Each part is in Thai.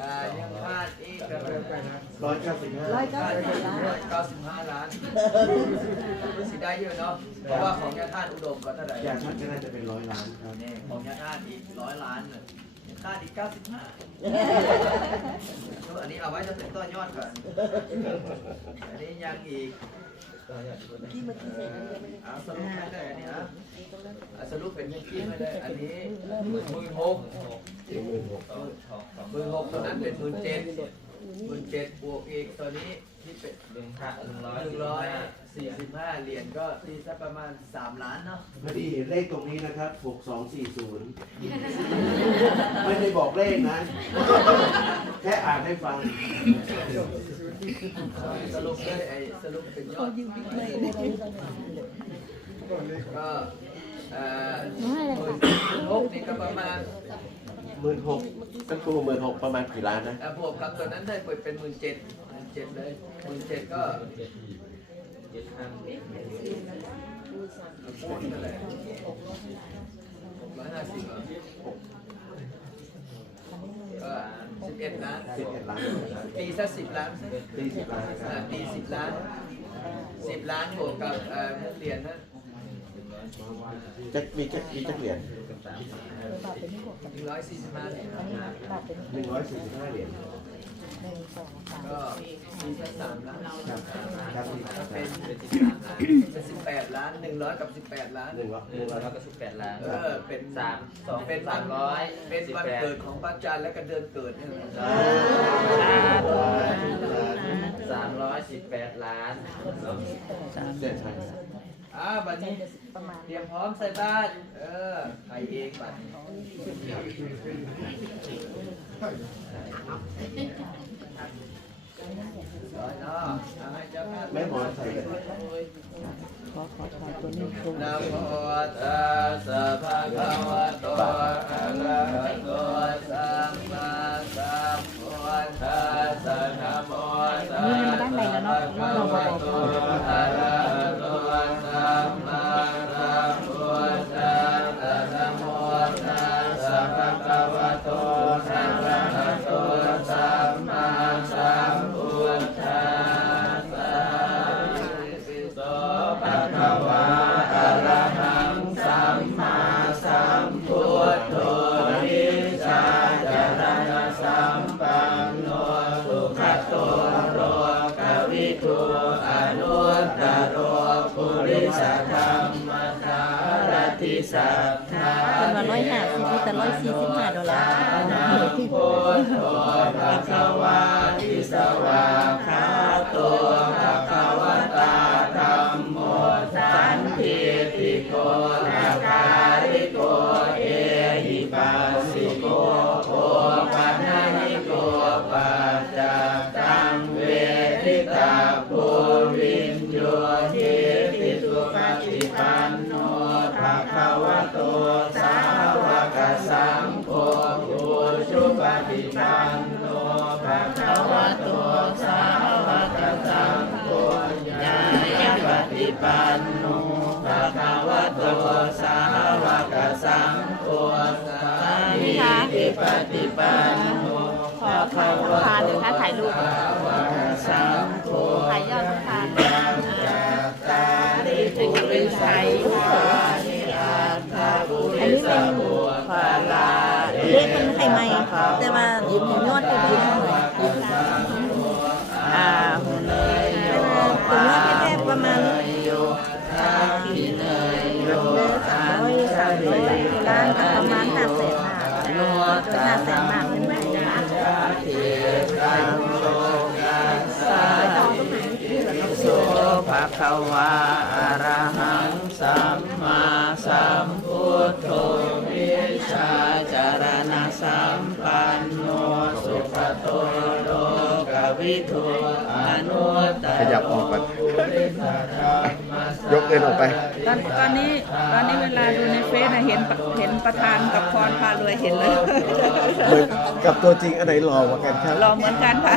อ่ายังพลาดอีกก็เป็นร้อยเก้าสิบห้าร้อยเก้าสิบล้านเก้าสิบห้าล้านสิได้เยอะเนาะ เพราะว่าของยาท่านอุดมก็เท่าไหร่อย่างนั้นก็น่าจะเป็นร้อยล้านครับนี่ของยาท่านอีกร้อยล้านเลยยาท่านอีกเก้าสิบห้าอันนี้เอาไว้จะเป็นต้นยอดก่อน อันนี้ยังอีก ที่เมื่อกี้เสร็จแล้วไม่ได้เอาสรุปให้เลยอันนี้อะอะสรุปเป็นยังกี้ไม่ได้อันนี้หมื่นหกหมื่นหกหมื่นหกตัวนั้นเป็นหมื่นเจ็ดหมื่นเจ็ดบวกอีกตัวนี้ที่เป็นหนึ่งพันหนึ่งร้อยหนึ่งร้อยสี่สิบห้าเหรียญก็ตีสักประมาณสามล้านเนาะพอดีเห็นเลขตรงนี้นะครับหกสองสี่ศูนย์ไม่ได้บอกเลขนะ แค่อ่านให้ฟัง สรุปเลยไอ้สรุปเป็นยอดก็เอ่อหมื่นหกนี่ก็ประมาณหมื่นหกท่านครูหมื่นหกประมาณกี่ล้านนะอะบวกกับตัวนั้นได้เปิดเป็นหมื่นเจ็ดหมื่นเจ็ดเลยหมื่นเจ็ดก็เจ็ดพันคูณเท่าไหร่หกร้อยห้าสิบเหรอ 11 ล้านสิเอ็ดล้านตีสักสิบล้านตีสิบล้านตีสิบล้านสิบล้านบวกกับเอ่อเหรียญนะจะมีจะมีจะเหรียญ140ล้านบเหรียญ อันเหรียญ นึ่งสองสามก็ตีสักสามล้านครับครับสี่ก็เป็เป็นนเป็นสิบแปดล้านหนึ่งร้อยกับสิบแปดล้าน หนึ่งร้อยหนึ่งร้อยก็สิบแปดล้านเออเป็นสามสองเป็นสามร้อยเป็นวันเกิดของพระอาจารย์และก็เดือนเกิดนี่ยนะสามร้อยสิบแปดล้านเจ็ดใช่อ่าบัดนี้เตรียมพร้อมใส่บ้าตรเออใครเองบัดนี้ ไม่หมดใส่กันขอขอขอตัวนี้ตรงนะโมตัสสะภะคะวะโตอะระหะโตสัมมาสัมพุทธัสสะนะโมตัสสะภะคะวะโต อยสี่สิบห้าดอลลาร์ที่พุทโธภะคะวาติสวาคาโตภะคะวตาธัมโมสันติติโกนาการิโกเอหิปัสสิโกโอปัญญิโกปัจจตังเวทิตาภูวินโยทิติสุปฏิปันโนภะคะวะโต ปันโนภะคะวะโตสาวกสังโฆสามีจิปฏิปันโนภะคะวะทานโตหรือคะถ่ายรูปสาวกสังโฆ ภะคะวะอะระหังสัมมาสัมพุทโธวิชาจารณะสัมปันโนสุขโตโลกวิทูอนุตตขยับออกก่อนยกเงินออกไป ตอนตอนนี้ตอนนี้เวลาดูในเฟซน่ะเห็นเห็นประธานกับพรพารวยเห็นเลยเหมือนกับตัวจริงอันไหนหล่อกว่ากันครับรอเหมือนกันค่ะ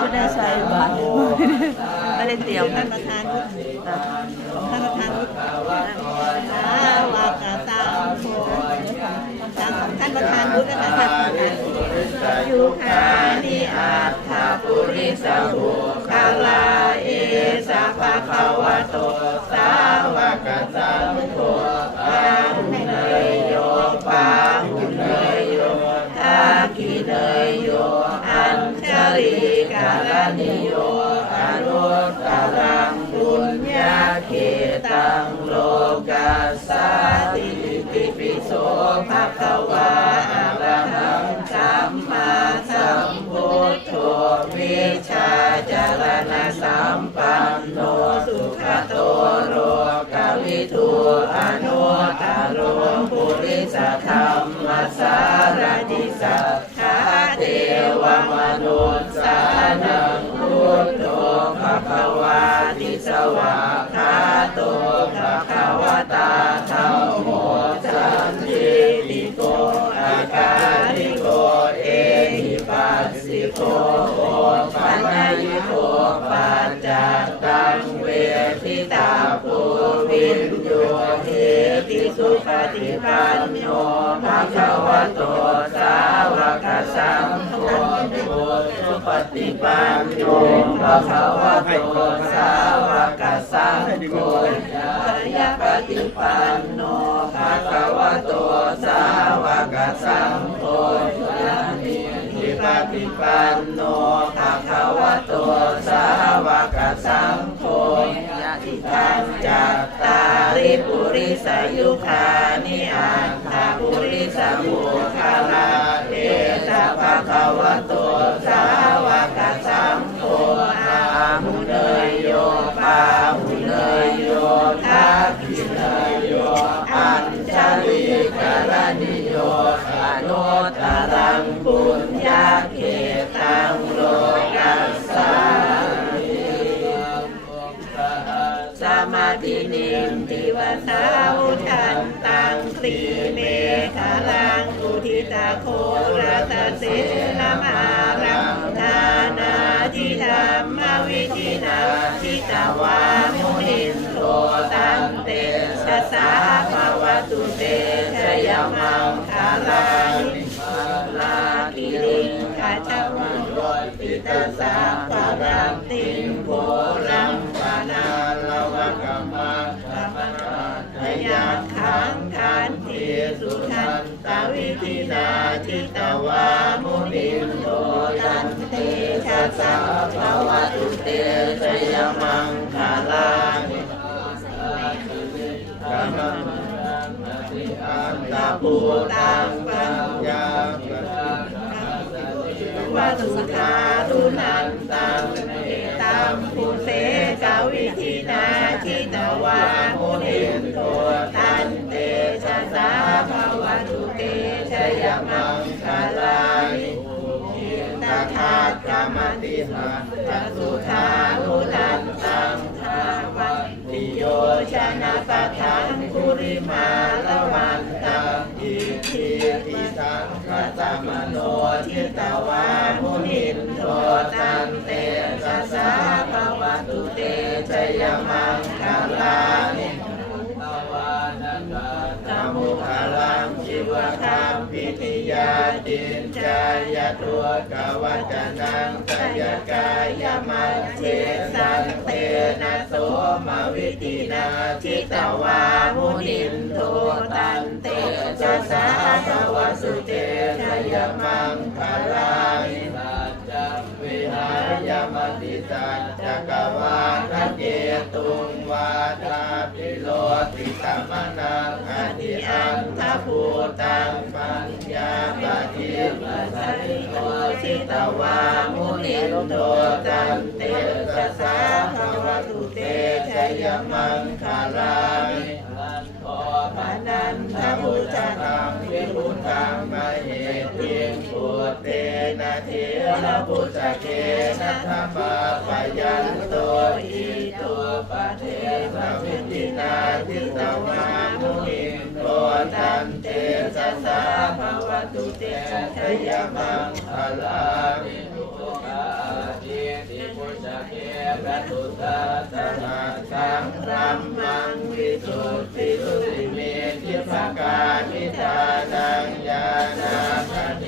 ไม่ได้ใส่บาตรไม่ได้เตรียมท่านประธานท่านประธานวุฒิสาวกสังโฆทางของท่านประธานวุฒินะคะท่านยุคานิอาถาปุริสบุคาลาเอสะภะคะวะโตสาวกสังโฆปาหุเนยโยปาหุเนยโยทากิเนยโยอัญชลี กาลนิโยอนุตตรังปุญญาเขตังโลกัสสติปิปิโสภะคะ สุปฏิปันโนภะคะวะโตสาวกสังโฆยะปฏิปันโนภะคะวะโตสาวกสังโฆยะนิปฏิปันโนภะคะวะโตสาวกสังโฆยะติทังจัตตาริปุริสยุคานิอัตถาปุริสมุขลาเอตภะคะวะโต วสาวุทันตังคลีเมฆาลังอุทิตาโครัสเสนามารัมทานาทิธรรมวิธินาทิตาวามุนินโทตันเตชะสาภาวตุเตชยมังคาลานิลาคิริงกาจวังโรปิตาสาปารังติงโพรังปานาลวะกัม ทิตวามุนินโทตันเตชะสาภาวตุเตชยมังคาลานิกัมมังอันตาภูตังปัญญาวัตุสาตุนันตังเอตัมปุเสกาวิธินาทิตวามุนินโทตันตชะสาภาวตุเตช ยมังคาลานิตาทาตกรรมติสัจสุทานุนันตังทาวันติโยชนะปะทังคุริมาละวันตังอิทิติสังคตมโนทิตวามุนินโทตันเต ตินจายตัวกวัจนังสยกายมัจเจสันเตนะโสมวิตินาทิตวามุนินโทตันเตชะส ตุงวาทาปิโลติกามนังอธิอันทภูตังปัญญาปฏิปัสสิโตชิตวามุนิโทตันเตสสาภวตุเตชยมังคารา เทระพุทธเกนะธรรมปยันโตอิโตปะเทระวิติตาทิตวามุนิโตตันเตชะสาภวตุเตชยมังคลานิทุกาทิติปุชะเกกตุตาตนาสังรัมมังวิสุทธิสุติเมธิภกามิตานังญาณาคเน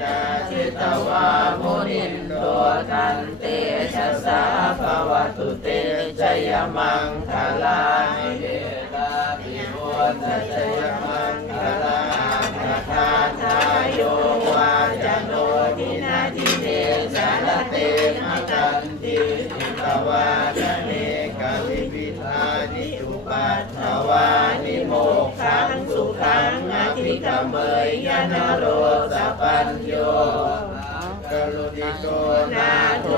ติตาทิตวามุนิโตทันเตชะสาภวตุเตชะยมังคลาเดตาปิโวทัชยมังคลาคาทาทายโยวา โกนาโท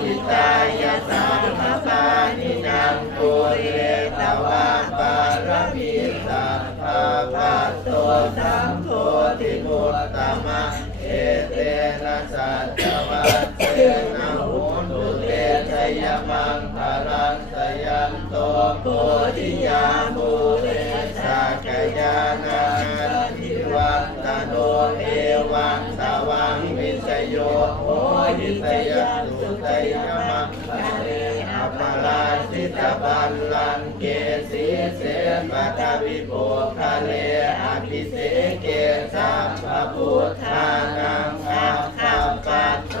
หิตายาสัมภปานินางปุเรตวาปารมิตาภาปัตโตสัมโพธิมุตตมะเอเตนะสัจวัตเตนะหุนุเตชยมังคารังสยันโตโพธิยามุเรสักยานา หิตยันสุตยมังคะเรอปราชิตบัลลังเกสีเสปัตวิโภคะเลอภิเสเกสัมภพุทธานังอาคัมปัตโต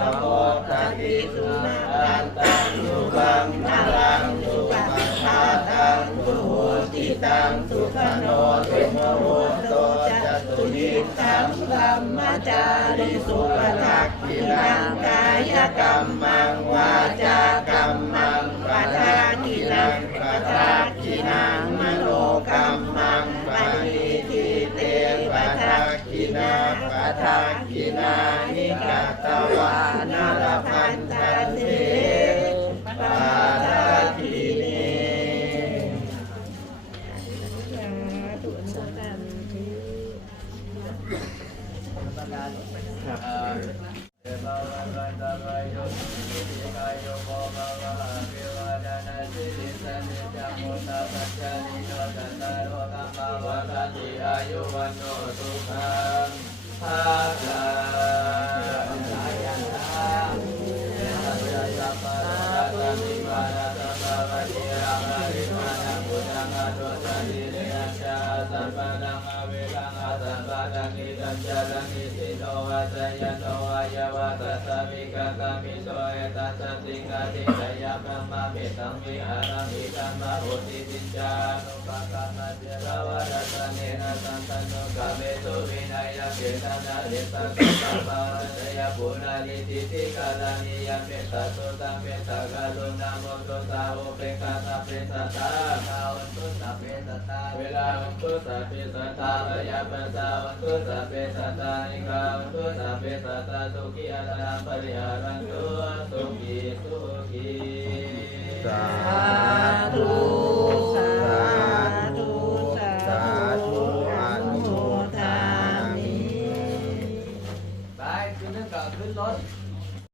นะโมตัสสิสุนันตังสุบังพลังสุปัฏฐาตังสุโหติตังสุขโนสุโมโห จาริสุปทักขินังกายกรรมังวาจากรรมังปทากินังปทากินังมโนกรรมังปณิทิเตปทากินาปทากินานิกาตวานารพันธเท อา สังนิตัญจารังนิสิโนวะสยโนวะยวะตัสสะมิกะกะมิโตเอตัสสติกะติสยามะมมะเมตังวิหารังอิตัมมะโหติติจานุปะกะมะเจรวะรัตเนนะสันตโนกะเมตุวินัยเกตนะเรตะสัพพะสยปุนานิติติกาลานิยะเมตตาโตตัมเมตตากาลุนาโมโตตาโอเปกาตาเปตตาคาว เวลาวันตุสัพเพสัตตาปยาปัสสาวันตุสัพเพสัตตานิกาวันตุสัพเพสัตตาสุขีอัตตาปริหรันตุสุขีสุขีสาธุ